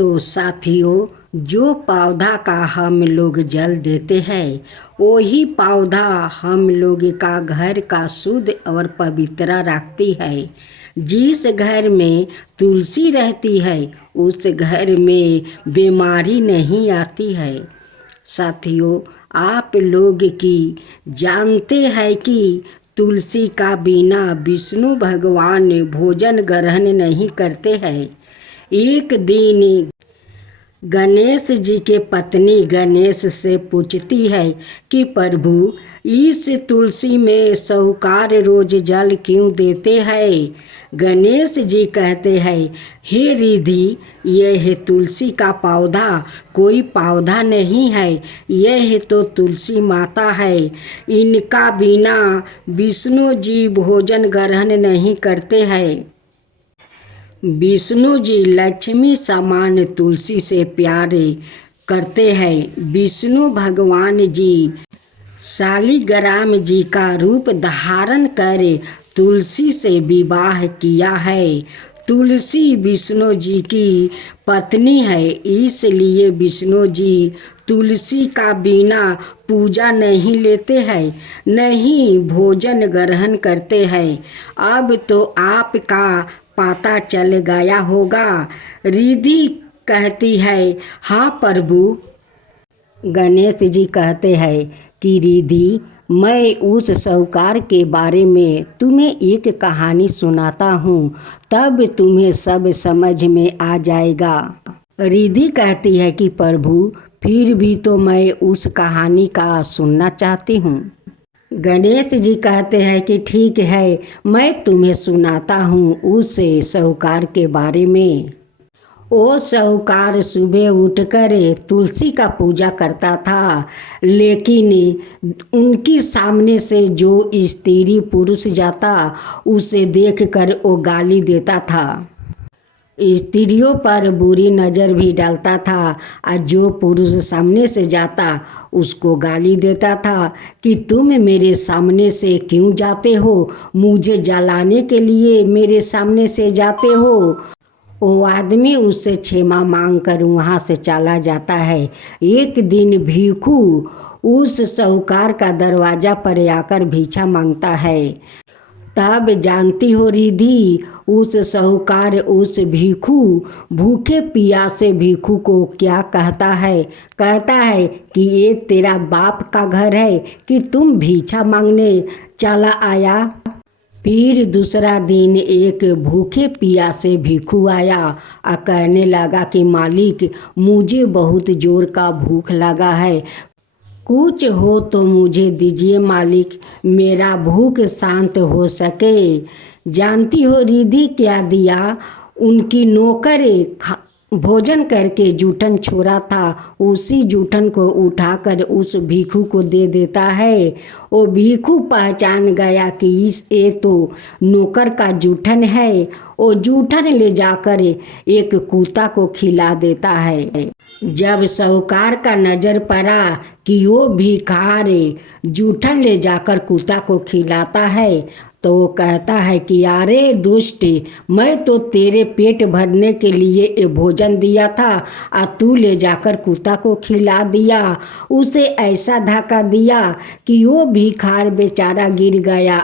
तो साथियों, जो पौधा का हम लोग जल देते हैं वही पौधा हम लोग का घर का शुद्ध और पवित्र रखती है। जिस घर में तुलसी रहती है उस घर में बीमारी नहीं आती है। साथियों, आप लोग की जानते हैं कि तुलसी का बिना विष्णु भगवान भोजन ग्रहण नहीं करते हैं। एक दिन गणेश जी के पत्नी गणेश से पूछती है कि प्रभु, इस तुलसी में साहूकार रोज जल क्यों देते हैं? गणेश जी कहते हैं, हे रिधि, यह तुलसी का पौधा कोई पौधा नहीं है, यह तो तुलसी माता है। इनका बिना विष्णु जी भोजन ग्रहण नहीं करते हैं। विष्णु जी लक्ष्मी समान तुलसी से प्यार करते हैं। विष्णु भगवान जी शालिग्राम जी का रूप धारण कर तुलसी से विवाह किया है। तुलसी विष्णु जी की पत्नी है, इसलिए विष्णु जी तुलसी का बिना पूजा नहीं लेते हैं, नहीं भोजन ग्रहण करते हैं। अब तो आपका पता चल गया होगा। रिधि कहती है, हाँ प्रभु। गणेश जी कहते हैं कि रिधि, मैं उस साहूकार के बारे में तुम्हें एक कहानी सुनाता हूँ, तब तुम्हें सब समझ में आ जाएगा। रिधि कहती है कि प्रभु, फिर भी तो मैं उस कहानी का सुनना चाहती हूँ। गणेश जी कहते हैं कि ठीक है, मैं तुम्हें सुनाता हूँ उस साहूकार के बारे में। वो साहूकार सुबह उठकर तुलसी का पूजा करता था, लेकिन उनकी सामने से जो स्त्री पुरुष जाता उसे देखकर वो गाली देता था। स्त्रियों पर बुरी नज़र भी डालता था और जो पुरुष सामने से जाता उसको गाली देता था कि तुम मेरे सामने से क्यों जाते हो, मुझे जलाने के लिए मेरे सामने से जाते हो। वो आदमी उससे क्षमा मांग कर वहाँ से चला जाता है। एक दिन भिखू उस साहूकार का दरवाज़ा पर आकर भिक्षा मांगता है। तब जानती हो रिधि, उस साहूकार उस भिखू भूखे प्यासे भिखू को क्या कहता है? कहता है कि ये तेरा बाप का घर है कि तुम भिक्षा मांगने चला आया। फिर दूसरा दिन एक भूखे प्यासे भिखू आया और कहने लगा कि मालिक, मुझे बहुत जोर का भूख लगा है, कुछ हो तो मुझे दीजिए मालिक, मेरा भूख शांत हो सके। जानती हो रिधि क्या दिया? उनकी नौकर भोजन करके जूठन छोड़ा था, उसी जूठन को उठाकर उस भिखू को दे देता है। वो भिखू पहचान गया कि ये तो नौकर का जूठन है। वो जूठन ले जाकर एक कुत्ता को खिला देता है। जब साहूकार का नज़र पड़ा कि वो भिखार जूठन ले जाकर कुत्ता को खिलाता है तो वो कहता है कि अरे दुष्ट, मैं तो तेरे पेट भरने के लिए ये भोजन दिया था और तू ले जाकर कुत्ता को खिला दिया। उसे ऐसा धक्का दिया कि वो भिखार बेचारा गिर गया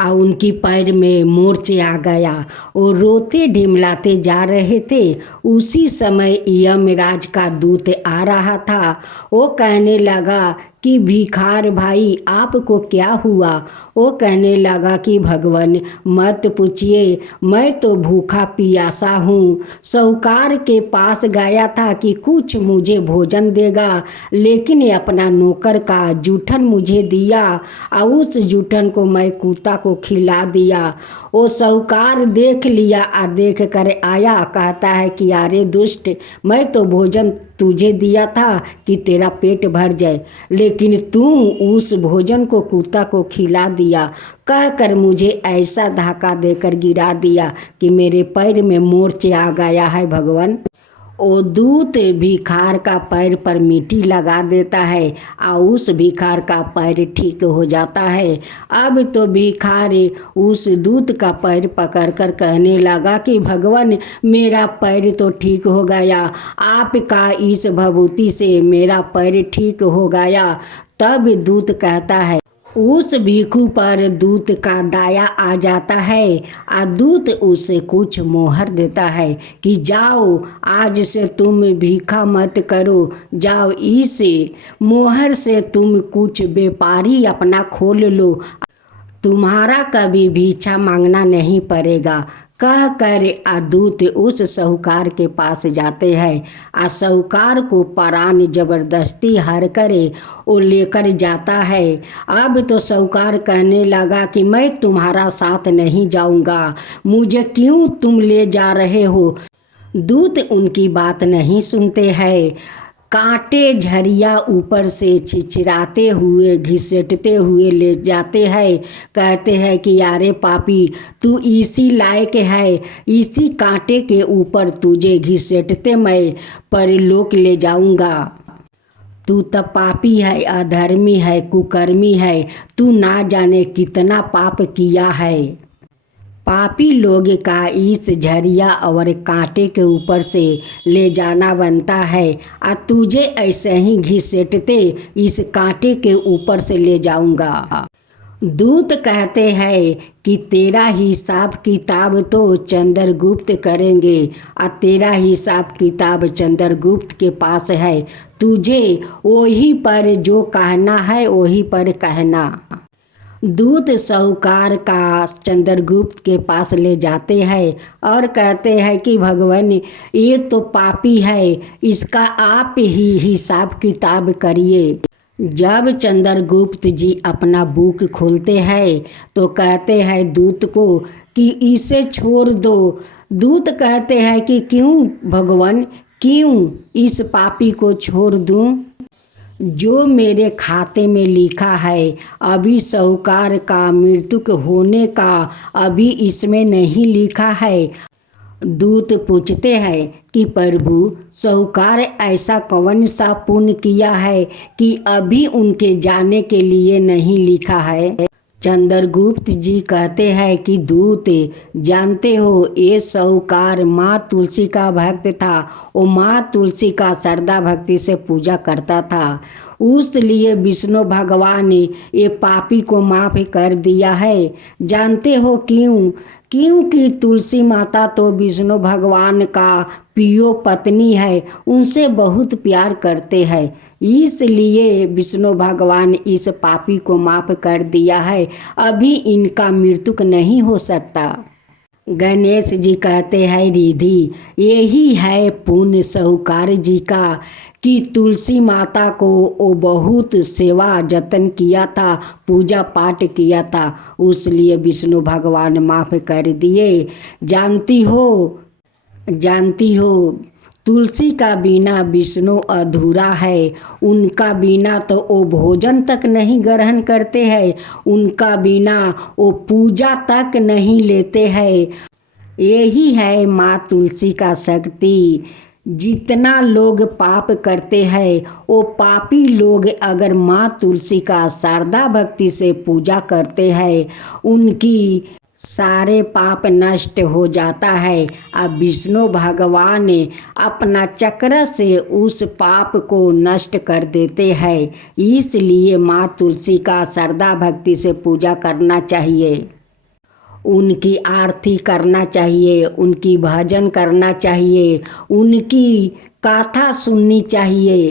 और उनकी पैर में मोर्च आ गया। वो रोते ढिमलाते जा रहे थे। उसी समय यमराज का दूत आ रहा था। वो कहने लगा कि भिखार भाई, आपको क्या हुआ? वो कहने लगा कि भगवान मत पूछिए, मैं तो भूखा प्यासा हूँ। साहूकार के पास गया था कि कुछ मुझे भोजन देगा, लेकिन अपना नौकर का जूठन मुझे दिया और उस जूठन को मैं कुत्ता को खिला दिया। वो साहूकार देख लिया और देख कर आया, कहता है कि अरे दुष्ट, मैं तो भोजन तुझे दिया था कि तेरा पेट भर जाए, लेकिन तू उस भोजन को कुत्ता को खिला दिया। कहकर मुझे ऐसा धक्का देकर गिरा दिया कि मेरे पैर में मोर्च आ गया है भगवान। वो दूत भिखार का पैर पर मिट्टी लगा देता है और उस भिखार का पैर ठीक हो जाता है। अब तो भिखार उस दूत का पैर पकड़कर कहने लगा कि भगवान, मेरा पैर तो ठीक हो गया, आपका इस भभूति से मेरा पैर ठीक हो गया। तब दूत कहता है, उस भिखू पर दूत का दया आ जाता है और दूत उसे कुछ मोहर देता है कि जाओ, आज से तुम भिखा मत करो, जाओ, इस मोहर से तुम कुछ व्यापारी अपना खोल लो, तुम्हारा कभी भिक्षा मांगना नहीं पड़ेगा। कह कर दूत उस साहूकार के पास जाते हैं और साहूकार को परान जबरदस्ती हर करे वो लेकर जाता है। अब तो साहूकार कहने लगा कि मैं तुम्हारा साथ नहीं जाऊंगा, मुझे क्यों तुम ले जा रहे हो। दूत उनकी बात नहीं सुनते हैं। कांटे झरिया ऊपर से छिछराते हुए घिसटते हुए ले जाते हैं। कहते हैं कि यारे पापी, तू इसी लायक है, इसी कांटे के ऊपर तुझे घिसटते मैं परलोक ले जाऊंगा। तू तब पापी है, अधर्मी है, कुकर्मी है, तू ना जाने कितना पाप किया है। पापी लोग का इस झरिया और कांटे के ऊपर से ले जाना बनता है और तुझे ऐसे ही घिसेटते इस कांटे के ऊपर से ले जाऊंगा। दूत कहते हैं कि तेरा हिसाब किताब तो चंद्रगुप्त करेंगे और तेरा हिसाब किताब चंद्रगुप्त के पास है, तुझे वही पर जो कहना है वही पर कहना। दूत साहूकार का चंद्रगुप्त के पास ले जाते हैं और कहते हैं कि भगवान, ये तो पापी है, इसका आप ही हिसाब किताब करिए। जब चंद्रगुप्त जी अपना बुक खोलते हैं तो कहते हैं दूत को कि इसे छोड़ दो। दूत कहते हैं कि क्यों भगवान, क्यों इस पापी को छोड़ दूं? जो मेरे खाते में लिखा है, अभी साहूकार का मृत्यु होने का अभी इसमें नहीं लिखा है। दूत पूछते हैं कि प्रभु, साहूकार ऐसा कौन सा पुण्य किया है कि अभी उनके जाने के लिए नहीं लिखा है। चंद्रगुप्त जी कहते हैं कि दूत, जानते हो ये साहूकार माँ तुलसी का भक्त था, वो माँ तुलसी का श्रद्धा भक्ति से पूजा करता था, उस लिए विष्णु भगवान ने ये पापी को माफ़ कर दिया है। जानते हो क्यों? क्योंकि तुलसी माता तो विष्णु भगवान का प्रिय पत्नी है, उनसे बहुत प्यार करते हैं, इसलिए विष्णु भगवान इस पापी को माफ़ कर दिया है, अभी इनका मृत्यु नहीं हो सकता। गणेश जी कहते हैं, रिधि, यही है पुण्य साहूकार जी का कि तुलसी माता को वो बहुत सेवा जतन किया था, पूजा पाठ किया था, उसलिए विष्णु भगवान माफ़ कर दिए। जानती हो तुलसी का बिना विष्णु अधूरा है, उनका बिना तो वो भोजन तक नहीं ग्रहण करते हैं, उनका बिना वो पूजा तक नहीं लेते हैं। यही है माँ तुलसी का शक्ति। जितना लोग पाप करते हैं, वो पापी लोग अगर माँ तुलसी का श्रद्धा भक्ति से पूजा करते हैं, उनकी सारे पाप नष्ट हो जाता है। अब विष्णु भगवान अपना चक्र से उस पाप को नष्ट कर देते हैं, इसलिए माँ तुलसी का श्रद्धा भक्ति से पूजा करना चाहिए, उनकी आरती करना चाहिए, उनकी भजन करना चाहिए, उनकी कथा सुननी चाहिए।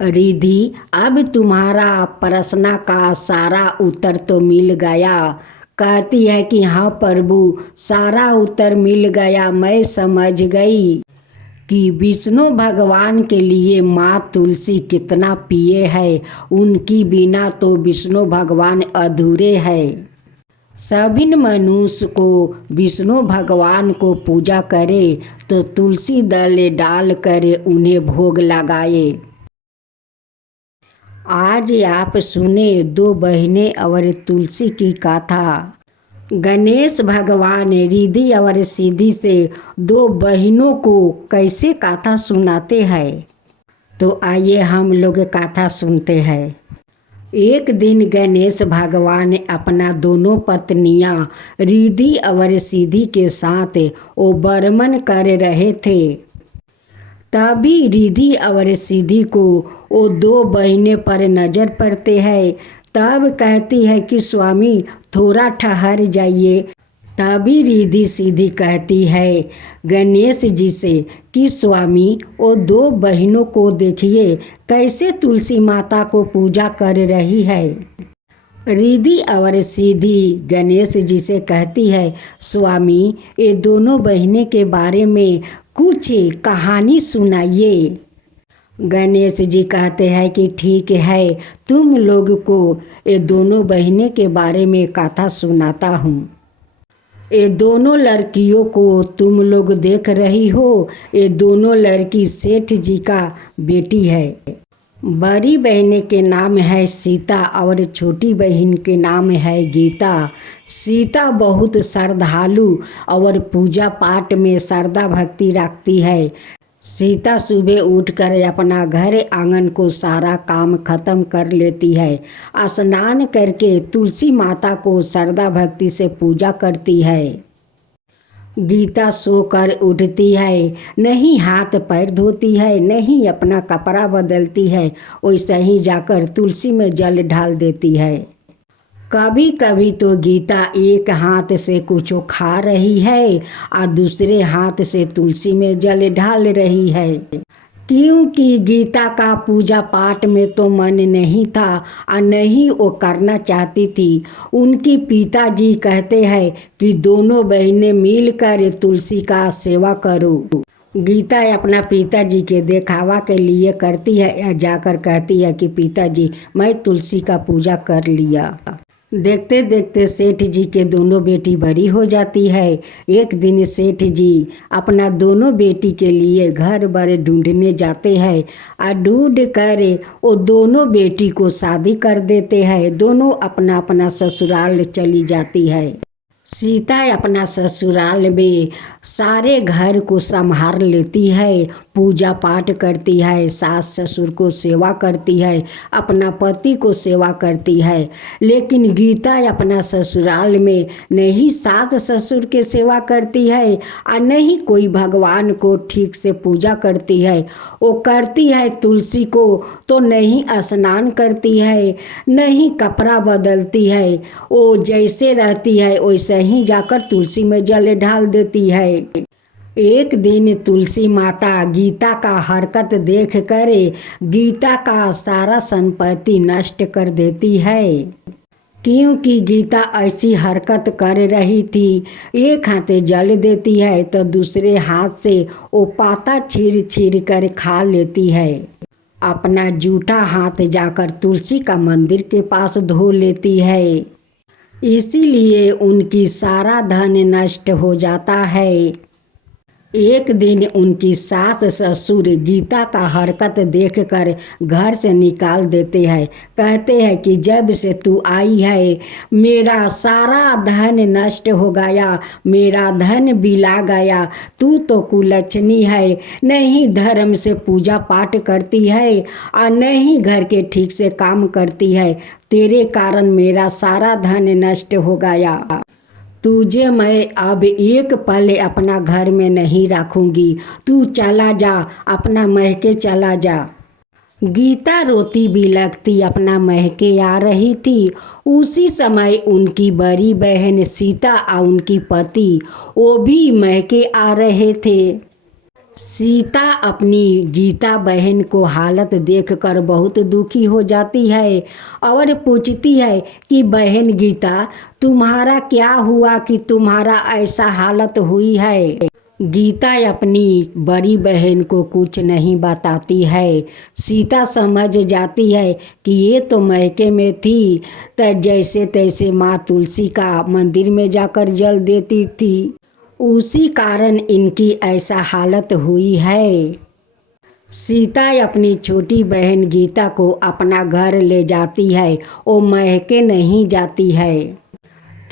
रिधि, अब तुम्हारा प्रश्न का सारा उत्तर तो मिल गया। कहती है कि हाँ प्रभु, सारा उत्तर मिल गया, मैं समझ गई कि विष्णु भगवान के लिए माँ तुलसी कितना प्रिय है, उनकी बिना तो विष्णु भगवान अधूरे हैं। सभी मनुष्य को विष्णु भगवान को पूजा करे तो तुलसी दल डाल कर उन्हें भोग लगाए। आज आप सुने दो बहनें और तुलसी की कथा। गणेश भगवान रिद्धि और सिद्धि से दो बहनों को कैसे कथा सुनाते हैं। तो आइए हम लोग कथा सुनते हैं। एक दिन गणेश भगवान अपना दोनों पत्नियां रिद्धि और सिद्धि के साथ वो बर्मन कर रहे थे। तभी रिद्धि और सिद्धि को वो दो बहनें पर नजर पड़ते हैं। तब कहती है कि स्वामी थोड़ा ठहर जाइए। तभी रिद्धि सिद्धि कहती है गणेश जी से कि स्वामी वो दो बहनों को देखिए कैसे तुलसी माता को पूजा कर रही है। रिद्धि और सिद्धि गणेश जी से कहती है स्वामी ये दोनों बहनें के बारे में कुछ कहानी सुनाइए। गणेश जी कहते हैं कि ठीक है, तुम लोग को ये दोनों बहनें के बारे में कथा सुनाता हूँ। ये दोनों लड़कियों को तुम लोग देख रही हो, ये दोनों लड़की सेठ जी का बेटी है। बड़ी बहन के नाम है सीता और छोटी बहन के नाम है गीता। सीता बहुत श्रद्धालु और पूजा पाठ में श्रद्धा भक्ति रखती है। सीता सुबह उठकर अपना घर आंगन को सारा काम खत्म कर लेती है। स्नान करके तुलसी माता को श्रद्धा भक्ति से पूजा करती है। गीता सोकर उठती है, नहीं हाथ पैर धोती है, नहीं अपना कपड़ा बदलती है, वैसे ही जाकर तुलसी में जल ढाल देती है। कभी कभी तो गीता एक हाथ से कुछ खा रही है और दूसरे हाथ से तुलसी में जल ढाल रही है। क्योंकि गीता का पूजा पाठ में तो मन नहीं था और नहीं वो करना चाहती थी। उनकी पिताजी कहते हैं कि दोनों बहनें मिलकर तुलसी का सेवा करो। गीता अपना पिताजी के दिखावा के लिए करती है या जाकर कहती है कि पिताजी मैं तुलसी का पूजा कर लिया। देखते देखते सेठ जी के दोनों बेटी बड़ी हो जाती है। एक दिन सेठ जी अपना दोनों बेटी के लिए घर बार ढूंढने जाते हैं और ढूंढ कर वो दोनों बेटी को शादी कर देते हैं। दोनों अपना अपना ससुराल चली जाती है। सीता अपना ससुराल में सारे घर को संभाल लेती है, पूजा पाठ करती है, सास ससुर को सेवा करती है, अपना पति को सेवा करती है। लेकिन गीता अपना ससुराल में नहीं सास ससुर के सेवा करती है और नहीं कोई भगवान को ठीक से पूजा करती है। वो करती है तुलसी को तो नहीं स्नान करती है, नहीं कपड़ा बदलती है। वो जैसे रहती है वैसे ही जाकर तुलसी में जल ढाल देती है। एक दिन तुलसी माता गीता का हरकत देख कर गीता का सारा संपत्ति नष्ट कर देती है। क्योंकि गीता ऐसी हरकत कर रही थी, एक हाथ जल देती है तो दूसरे हाथ से वो पाता छीर छीर कर खा लेती है। अपना जूठा हाथ जाकर तुलसी का मंदिर के पास धो लेती है। इसीलिए उनकी सारा धन नष्ट हो जाता है। एक दिन उनकी सास ससुर गीता का हरकत देखकर घर से निकाल देते हैं। कहते हैं कि जब से तू आई है मेरा सारा धन नष्ट हो गया, मेरा धन बिला गया। तू तो कुलच्छनी है, नहीं धर्म से पूजा पाठ करती है और नहीं घर के ठीक से काम करती है। तेरे कारण मेरा सारा धन नष्ट हो गया। तुझे मैं अब एक पल अपना घर में नहीं रखूंगी। तू चला जा, अपना महके चला जा। गीता रोती बिलखती अपना महके आ रही थी। उसी समय उनकी बड़ी बहन सीता और उनकी पति वो भी महके आ रहे थे। सीता अपनी गीता बहन को हालत देखकर बहुत दुखी हो जाती है और पूछती है कि बहन गीता तुम्हारा क्या हुआ कि तुम्हारा ऐसा हालत हुई है। गीता अपनी बड़ी बहन को कुछ नहीं बताती है। सीता समझ जाती है कि ये तो मैके में थी तो जैसे तैसे माँ तुलसी का मंदिर में जाकर जल देती थी, उसी कारण इनकी ऐसा हालत हुई है। सीता अपनी छोटी बहन गीता को अपना घर ले जाती है, वो महके नहीं जाती है।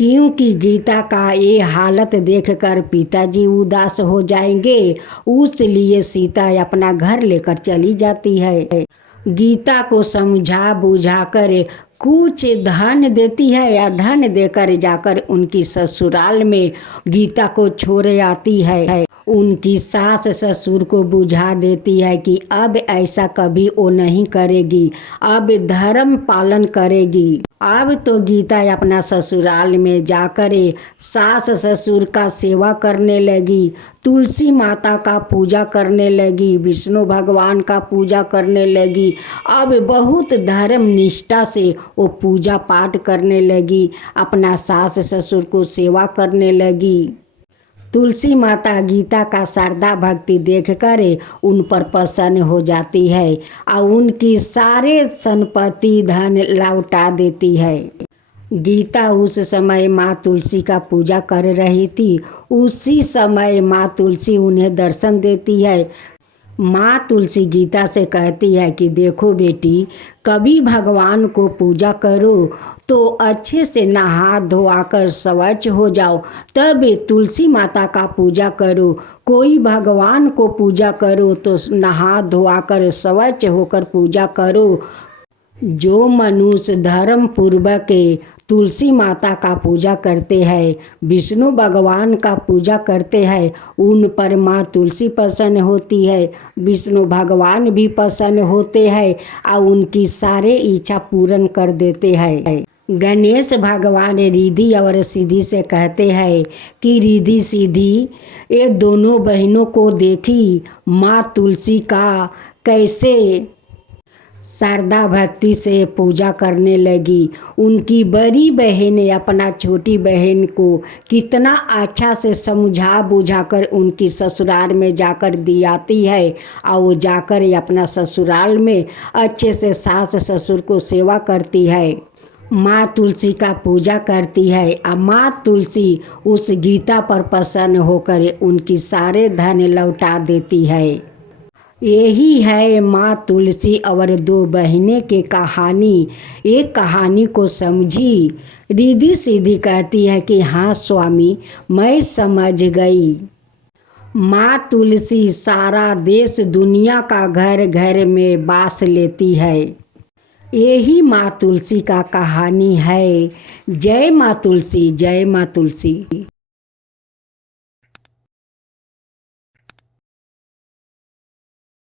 क्योंकि गीता का ये हालत देखकर पिताजी उदास हो जाएंगे, उसलिए सीता अपना घर लेकर चली जाती है। गीता को समझा बुझाकर कुछ धन देती है या धन देकर जाकर उनकी ससुराल में गीता को छोड़ आती है। उनकी सास ससुर को बुझा देती है कि अब ऐसा कभी वो नहीं करेगी, अब धर्म पालन करेगी। अब तो गीता अपना ससुराल में जाकर सास ससुर का सेवा करने लगी, तुलसी माता का पूजा करने लगी, विष्णु भगवान का पूजा करने लगी। अब बहुत धर्म निष्ठा से वो पूजा पाठ करने लगी, अपना सास ससुर को सेवा करने लगी। तुलसी माता गीता का श्रद्धा भक्ति देखकर उन पर प्रसन्न हो जाती है और उनकी सारे संपत्ति धन लौटा देती है। गीता उस समय माँ तुलसी का पूजा कर रही थी। उसी समय माँ तुलसी उन्हें दर्शन देती है। माँ तुलसी गीता से कहती है कि देखो बेटी, कभी भगवान को पूजा करो तो अच्छे से नहा धोआकर स्वच्छ हो जाओ, तब तुलसी माता का पूजा करो। कोई भगवान को पूजा करो तो नहा धोआकर स्वच्छ होकर पूजा करो। जो मनुष्य धर्म पूर्वक तुलसी माता का पूजा करते हैं, विष्णु भगवान का पूजा करते हैं, उन पर माँ तुलसी प्रसन्न होती है, विष्णु भगवान भी प्रसन्न होते हैं और उनकी सारे इच्छा पूर्ण कर देते हैं। गणेश भगवान रिद्धि और सिद्धि से कहते हैं कि रिद्धि सिद्धि ये दोनों बहनों को देखी माँ तुलसी का कैसे श्रद्धा भक्ति से पूजा करने लगी। उनकी बड़ी बहन अपना छोटी बहन को कितना अच्छा से समझा बुझाकर उनकी ससुराल में जाकर दी आती है और वो जाकर अपना ससुराल में अच्छे से सास ससुर को सेवा करती है, माँ तुलसी का पूजा करती है। और माँ तुलसी उस गीता पर प्रसन्न होकर उनकी सारे धन लौटा देती है। यही है माँ तुलसी और दो बहनें की कहानी। एक कहानी को समझी। रिद्धि सिद्धि कहती है कि हाँ स्वामी, मैं समझ गई। माँ तुलसी सारा देश दुनिया का घर घर में बास लेती है। यही माँ तुलसी का कहानी है। जय माँ तुलसी, जय माँ तुलसी।